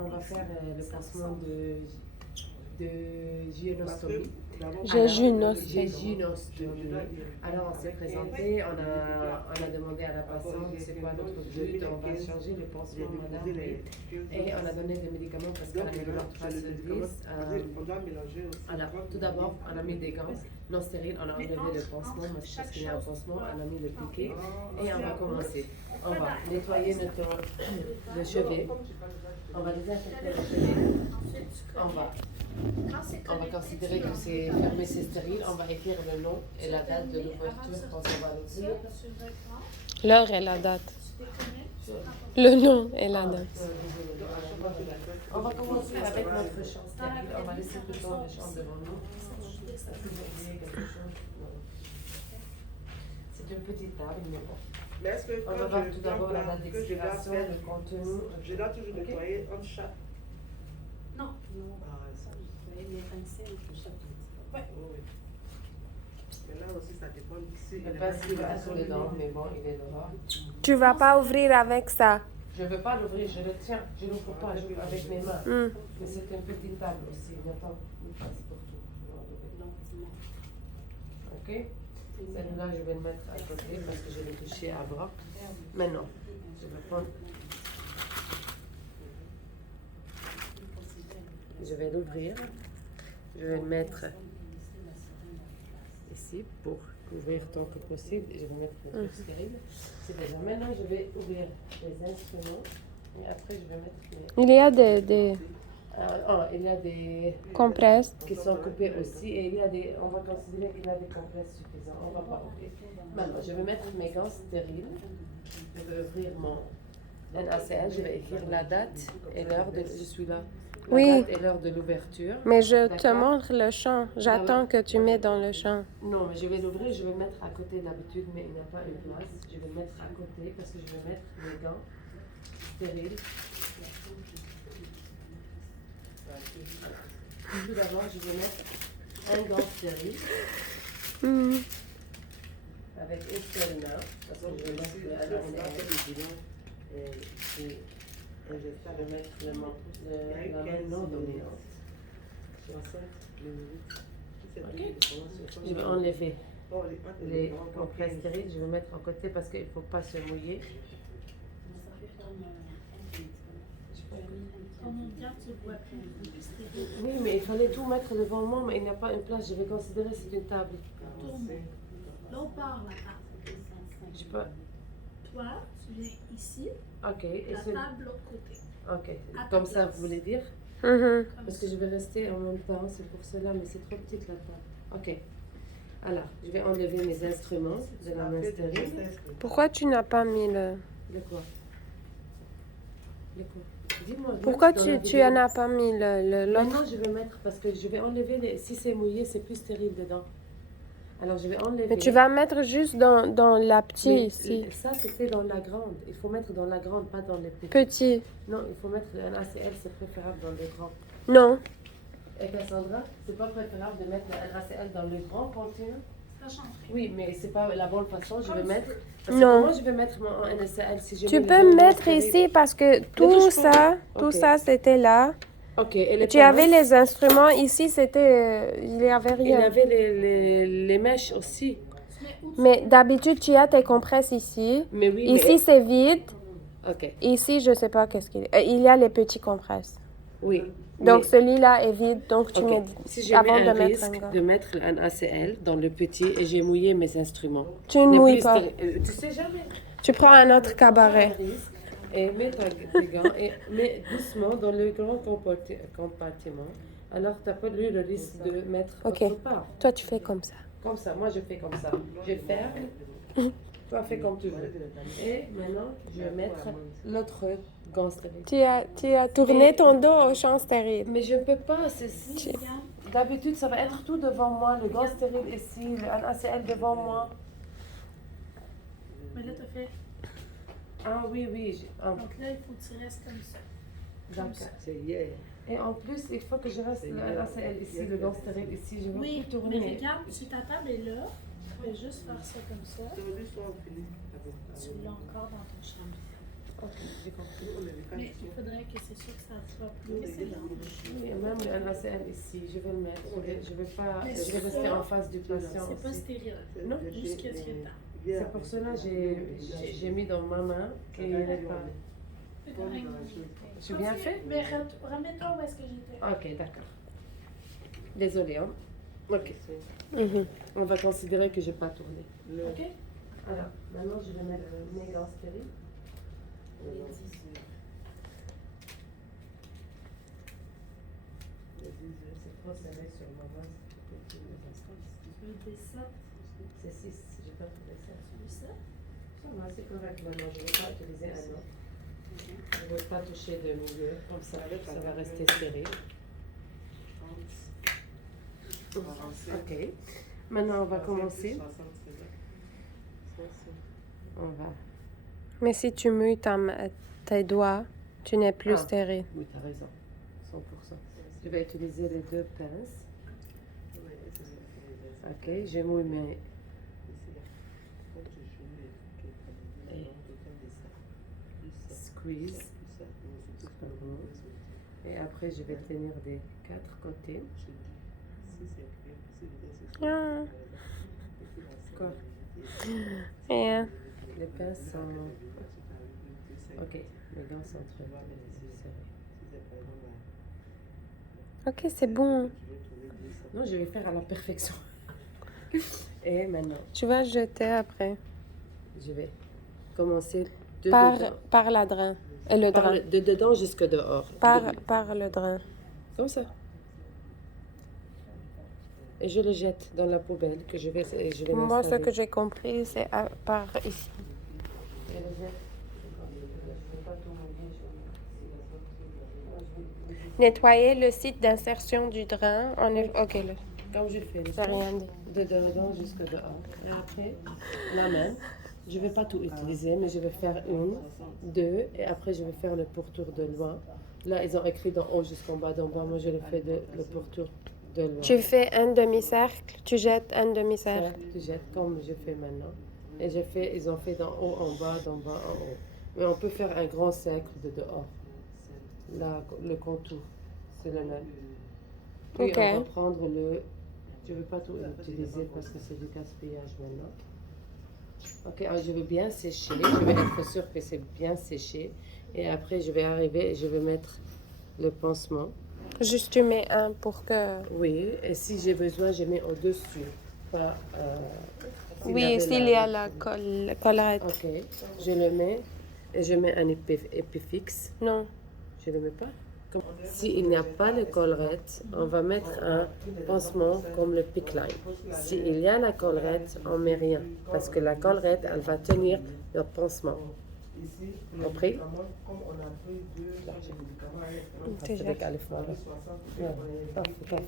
On va faire le pansement de gynécostomie. Jéjunostomie. Alors, on s'est présenté, on a demandé à la patiente c'est quoi notre but, on va changer le pansement, madame. Et on a donné des médicaments parce qu'elle a eu l'arthrosis. Alors, tout d'abord, on a mis des gants non stériles, on a enlevé le pansement, parce qu'il y a un pansement, on a mis le piqué. Et on va commencer. On va nettoyer le chevet. On va désinfecter le chevet. On va considérer que c'est fermé, c'est stérile. On va écrire le nom et la date de l'ouverture quand on va l'ouvrir. L'heure et la date. Le nom et la date. On va commencer avec notre champ stérile. On va laisser tout le temps le champ devant nous. C'est une petite table, mais bon. Mais est-ce que On va voir tout d'abord la date d'expiration, le contenu. Je dois toujours nettoyer entre chaque. Non. Les 25 pour chaque. Oui. Mais là aussi, ça dépend. Je ne sais pas s'il va sur les dents, mais bon, il est dehors. Tu vas pas ouvrir avec ça. Je ne veux pas l'ouvrir, je le tiens. Je ne l'ouvre pas, j'ouvre avec mes mains. Mais c'est une petite table aussi. Attends, il passe pour tout. Ok? Celle-là, je vais le mettre à côté parce que je l'ai touché à bras. Maintenant, je vais prendre. Je vais l'ouvrir. Je vais le mettre ici pour couvrir tant que possible. Je vais mettre le truc stérile. C'est déjà. Maintenant, je vais ouvrir les instruments et après, je vais mettre les. Il y a des Il y a des compresses. qui sont coupées aussi et il y a des. On va considérer qu'il y a des compresses suffisants. On va pas ouvrir. Maintenant, je vais mettre mes gants stériles. Je vais ouvrir mon NaCl. Je vais écrire la date et l'heure de. Je suis là. La Oui. date et l'heure de l'ouverture. Mais je te D'accord. montre le champ. J'attends que tu mets dans le champ. Non, mais je vais l'ouvrir, je vais le mettre à côté d'habitude, mais il n'y a pas une place. Je vais le mettre à côté parce que je vais mettre les gants stériles. Tout d'abord, je vais mettre un gant stérile avec une seule main parce que je vais mettre le NaCl. Je vais mettre la main non dominante. Je vais enlever les compresses stériles, je vais mettre à côté parce qu'il ne faut pas se mouiller. Oui, mais il fallait tout mettre devant moi, mais il n'y a pas une place. Je vais considérer que c'est une table. L'autre part, la table. Je peux. Toi, tu viens ici, Ok. Et la table de l'autre côté. Ok. À ta Comme ça, place. vous voulez dire? Mhm. Parce que je vais rester en même temps, c'est pour cela, mais c'est trop petite la table. Ok. Alors, je vais enlever mes instruments de la main stérile. Pourquoi tu n'as pas mis le... De quoi? De quoi? Dis-moi. Pourquoi dans la tu vidéo. en as pas mis l'autre? Maintenant, je vais mettre, parce que je vais enlever, si c'est mouillé, c'est plus stérile dedans. Alors, je vais enlever. Mais tu vas mettre juste dans la petite Mais ici. ça, c'était dans la grande. Il faut mettre dans la grande, pas dans les petits. Petit. Non, il faut mettre un ACL, c'est préférable dans le grand. Non. Et Cassandra, c'est pas préférable de mettre un ACL dans le grand contenu? La chanterie. Oui, mais c'est pas la bonne façon. Je vais mettre. Parce Non. que comment je vais mettre mon NaCl si je Tu mets peux le mettre stérile? ici parce que tout touche ça, pas. tout Ok. ça c'était là. Ok. Et les Tu avais pinces? les instruments ici, c'était, il y avait Il y rien. avait les mèches aussi. Mais d'habitude tu as tes compresses ici. Mais oui, Ici c'est vide. Ok. Ici je sais pas qu'est-ce qu'il y a. Il y a les petits compresses. Oui. Donc mais- celui-là est vide, donc tu ok. mets Si j'ai avant mis de un mettre un risque gant. de mettre un ACL dans le petit et j'ai mouillé mes instruments. Tu ne N'est mouilles plus pas. stérile. Tu sais jamais. Tu prends un autre cabaret. Prends un risque et mets tes gants et mets doucement dans le grand compartiment. Alors tu n'as pas eu le risque de mettre Ok. autre part. Toi tu fais comme ça. Comme ça, moi je fais comme ça. Je ferme. Toi fais comme tu veux. Et maintenant, je vais mettre l'autre gant stérile. Tu as tourné ton dos au champ stérile. Mais je ne peux pas. D'habitude, ça va être tout devant moi. Le gant stérile ici, le NaCl devant moi. Mais là, tu as fait. Ah oui, oui. Donc là, il faut que tu restes comme ça. D'accord. Et en plus, il faut que je reste le NaCl ici, le gant stérile ici. Je ne veux Oui, plus mais tourner. regarde, si ta table est là, tu fais juste faire ça comme ça. Tu l'as encore dans ton champ. Ok, j'ai compris. Mais il faudrait que c'est sûr que ça soit plus large. Oui, même le LACL ici, je vais le mettre. Je vais pas, Mais je vais rester ça, en face du patient C'est pas aussi. stérile. Non. Jusqu'à ce que t'as. C'est pour cela que j'ai mis dans ma main qu'il n'est pas. J'ai bien fait? Mais remets-toi où est-ce que j'étais. Ok, d'accord. Désolée, hein. Ok. Mhm. On va considérer que j'ai pas tourné. OK? Alors, maintenant, je vais mettre mes gants stériles. C'est trop serré sur ma main. C'est 6, j'ai pas trouvé ça. Ça va, c'est correct maintenant. Je ne vais pas utiliser un autre. Je ne vais pas toucher de milieu. Comme ça va rester serré. Ok. Maintenant, on va commencer. On va. Mais si tu mouilles tes doigts, tu n'es plus Ah. stérile. Oui, tu as raison. 100%. Je vais utiliser les 2 pinces. Ok, je mouille mes. Squeeze. Et après, je vais tenir des 4 côtés. Ah. Quoi? Yeah. Les pinces sont. Ok, les gants sont très serrés. Ok, c'est bon. Non, je vais faire à la perfection. Et maintenant, Tu vas jeter après. je vais commencer de dedans. Par la drain. Le Par drain. de dedans jusque dehors. Par le drain. Comme ça. Et je le jette dans la poubelle que je vais Moi, ce l'installer. que j'ai compris, c'est par ici. Je le jette. Nettoyer le site d'insertion du drain. Ok, là. Comme je fais. J'ai rien dit. De dedans jusque dehors. Et après, la même. Je ne vais pas tout utiliser, mais je vais faire 1, 2, et après je vais faire le pourtour de loin. Là, ils ont écrit d'en haut jusqu'en bas, d'en bas. Moi, je le fais le pourtour de loin. Tu fais un demi-cercle, tu jettes un demi-cercle. Cercle, tu jettes comme je fais maintenant. Et ils ont fait d'en haut en bas, d'en bas en haut. Mais on peut faire un grand cercle de dehors. Là, le contour, c'est le même. Puis Ok. on va prendre le... Je ne veux pas tout utiliser parce que c'est du gaspillage maintenant. Ok, alors je vais bien sécher. Je vais être sûre que c'est bien séché. Et après, je vais arriver et je vais mettre le pansement. Juste tu mets un pour que... Oui, et si j'ai besoin, je mets au-dessus. Pas, Oui, s'il y a la collerette. Ok, je le mets et je mets un épifix. Non. Je le mets pas. S'il n'y a pas de collerette, on va mettre un pansement comme le pick line. S'il y a la collerette, on met rien. Parce que la collerette, elle va tenir le pansement. Compris? Déjà. Avec Alif, voilà. Ouais, parfait.